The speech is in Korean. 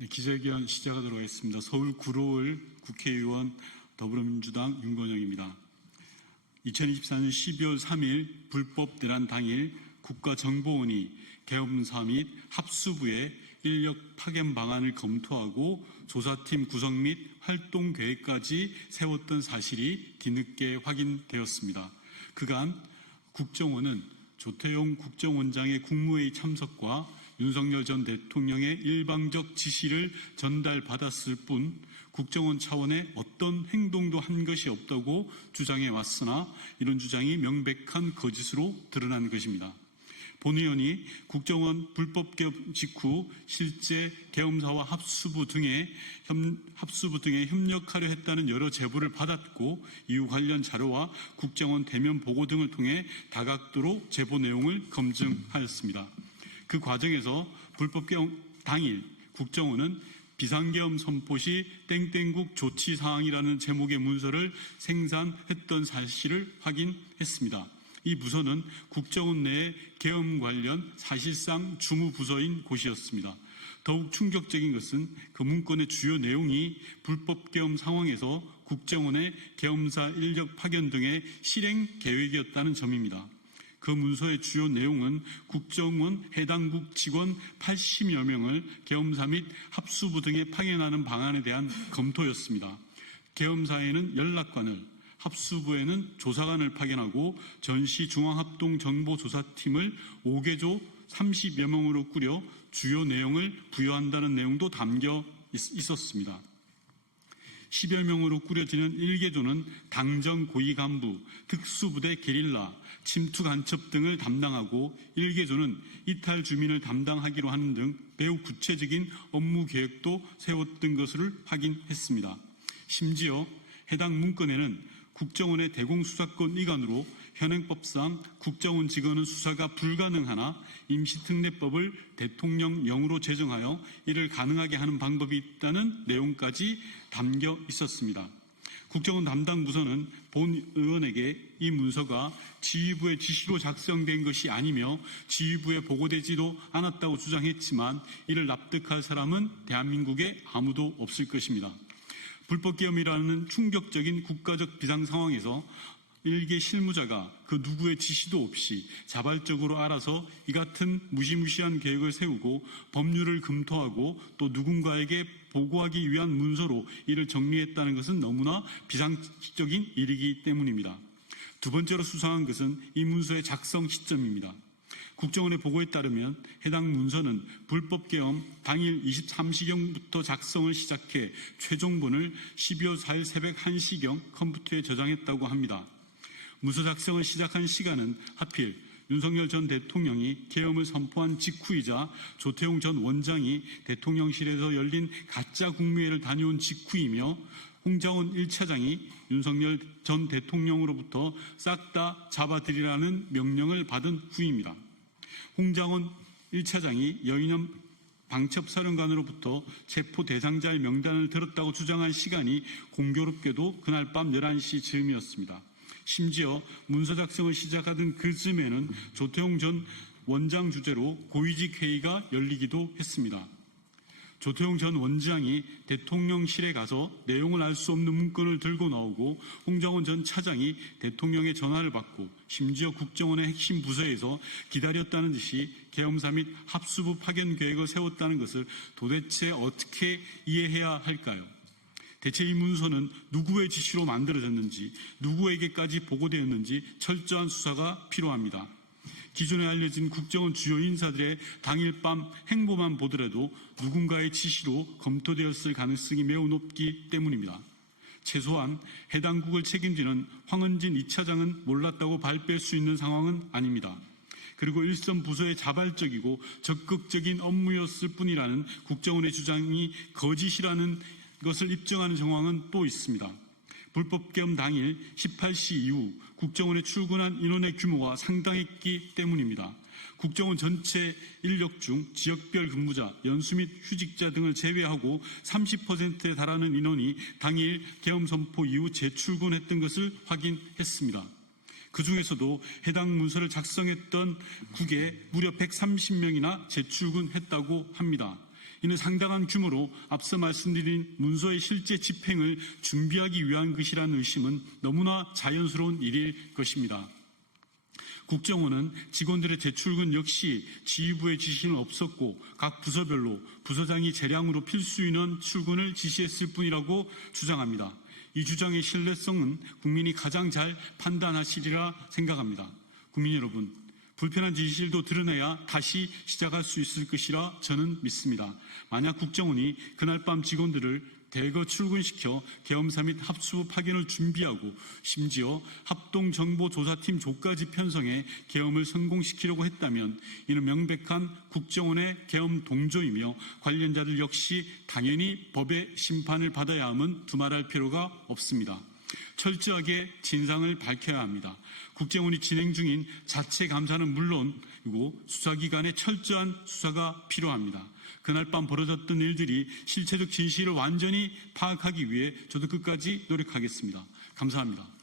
네, 기자회견 시작하도록 하겠습니다. 서울 구로을 국회의원 더불어민주당 윤건영입니다. 2024년 12월 3일 불법 내란 당일 국가정보원이 계엄사 및 합수부의 인력 파견 방안을 검토하고 조사팀 구성 및 활동 계획까지 세웠던 사실이 뒤늦게 확인되었습니다. 그간 국정원은 조태용 국정원장의 국무회의 참석과 윤석열 전 대통령의 일방적 지시를 전달받았을 뿐 국정원 차원의 어떤 행동도 한 것이 없다고 주장해 왔으나 이런 주장이 명백한 거짓으로 드러난 것입니다. 본 의원이 국정원 불법 개업 직후 실제 계엄사와 합수부 등에 협력하려 했다는 여러 제보를 받았고 이후 관련 자료와 국정원 대면 보고 등을 통해 다각도로 제보 내용을 검증하였습니다. 그 과정에서 불법 계엄 당일 국정원은 비상계엄 선포 시 땡땡국 조치 사항이라는 제목의 문서를 생산했던 사실을 확인했습니다. 이 부서는 국정원 내의 계엄 관련 사실상 주무부서인 곳이었습니다. 더욱 충격적인 것은 그 문건의 주요 내용이 불법 계엄 상황에서 국정원의 계엄사 인력 파견 등의 실행 계획이었다는 점입니다. 그 문서의 주요 내용은 국정원 해당국 직원 80여 명을 계엄사 및 합수부 등에 파견하는 방안에 대한 검토였습니다. 계엄사에는 연락관을, 합수부에는 조사관을 파견하고 전시중앙합동정보조사팀을 5개조 30여 명으로 꾸려 주요 내용을 부여한다는 내용도 담겨 있었습니다. 10여 명으로 꾸려지는 1개조는 당정 고위 간부, 특수부대 게릴라, 침투 간첩 등을 담당하고 1개조는 이탈 주민을 담당하기로 하는 등 매우 구체적인 업무 계획도 세웠던 것을 확인했습니다. 심지어 해당 문건에는 국정원의 대공수사권 위반으로 현행법상 국정원 직원은 수사가 불가능하나 임시특례법을 대통령령으로 제정하여 이를 가능하게 하는 방법이 있다는 내용까지 담겨 있었습니다. 국정원 담당 부서는 본 의원에게 이 문서가 지휘부의 지시로 작성된 것이 아니며 지휘부에 보고되지도 않았다고 주장했지만 이를 납득할 사람은 대한민국에 아무도 없을 것입니다. 불법계엄이라는 충격적인 국가적 비상 상황에서 일개 실무자가 그 누구의 지시도 없이 자발적으로 알아서 이 같은 무시무시한 계획을 세우고 법률을 검토하고 또 누군가에게 보고하기 위한 문서로 이를 정리했다는 것은 너무나 비상식적인 일이기 때문입니다. 두 번째로 수상한 것은 이 문서의 작성 시점입니다. 국정원의 보고에 따르면 해당 문서는 불법 계엄 당일 23시경부터 작성을 시작해 최종본을 12월 4일 새벽 1시경 컴퓨터에 저장했다고 합니다. 문서 작성을 시작한 시간은 하필 윤석열 전 대통령이 계엄을 선포한 직후이자 조태용 전 원장이 대통령실에서 열린 가짜 국무회의를 다녀온 직후이며 홍장원 1차장이 윤석열 전 대통령으로부터 싹 다 잡아들이라는 명령을 받은 후입니다. 홍장원 1차장이 여인영 방첩사령관으로부터 체포 대상자의 명단을 들었다고 주장한 시간이 공교롭게도 그날 밤 11시 즈음이었습니다. 심지어 문서 작성을 시작하던 그즈음에는 조태용 전 원장 주재로 고위직 회의가 열리기도 했습니다. 조태용 전 원장이 대통령실에 가서 내용을 알 수 없는 문건을 들고 나오고 홍장원 전 차장이 대통령의 전화를 받고 심지어 국정원의 핵심 부서에서 기다렸다는 듯이 계엄사 및 합수부 파견 계획을 세웠다는 것을 도대체 어떻게 이해해야 할까요? 대체 이 문서는 누구의 지시로 만들어졌는지, 누구에게까지 보고되었는지 철저한 수사가 필요합니다. 기존에 알려진 국정원 주요 인사들의 당일 밤 행보만 보더라도 누군가의 지시로 검토되었을 가능성이 매우 높기 때문입니다. 최소한 해당 국을 책임지는 황은진 2차장은 몰랐다고 발표할 수 있는 상황은 아닙니다. 그리고 일선 부서의 자발적이고 적극적인 업무였을 뿐이라는 국정원의 주장이 거짓이라는 것을 입증하는 정황은 또 있습니다. 불법 계엄 당일 18시 이후 국정원에 출근한 인원의 규모가 상당했기 때문입니다. 국정원 전체 인력 중 지역별 근무자, 연수 및 휴직자 등을 제외하고 30%에 달하는 인원이 당일 계엄 선포 이후 재출근했던 것을 확인했습니다. 그 중에서도 해당 문서를 작성했던 국에 무려 130명이나 재출근했다고 합니다. 이는 상당한 규모로 앞서 말씀드린 문서의 실제 집행을 준비하기 위한 것이라는 의심은 너무나 자연스러운 일일 것입니다. 국정원은 직원들의 재출근 역시 지휘부의 지시는 없었고 각 부서별로 부서장이 재량으로 필수 인원 출근을 지시했을 뿐이라고 주장합니다. 이 주장의 신뢰성은 국민이 가장 잘 판단하시리라 생각합니다. 국민 여러분, 불편한 진실도 드러내야 다시 시작할 수 있을 것이라 저는 믿습니다. 만약 국정원이 그날 밤 직원들을 대거 출근시켜 계엄사 및 합수 파견을 준비하고 심지어 합동정보조사팀 조까지 편성해 계엄을 성공시키려고 했다면 이는 명백한 국정원의 계엄 동조이며 관련자들 역시 당연히 법의 심판을 받아야 함은 두말할 필요가 없습니다. 철저하게 진상을 밝혀야 합니다. 국정원이 진행 중인 자체 감사는 물론이고 수사기관의 철저한 수사가 필요합니다. 그날 밤 벌어졌던 일들이 실체적 진실을 완전히 파악하기 위해 저도 끝까지 노력하겠습니다. 감사합니다.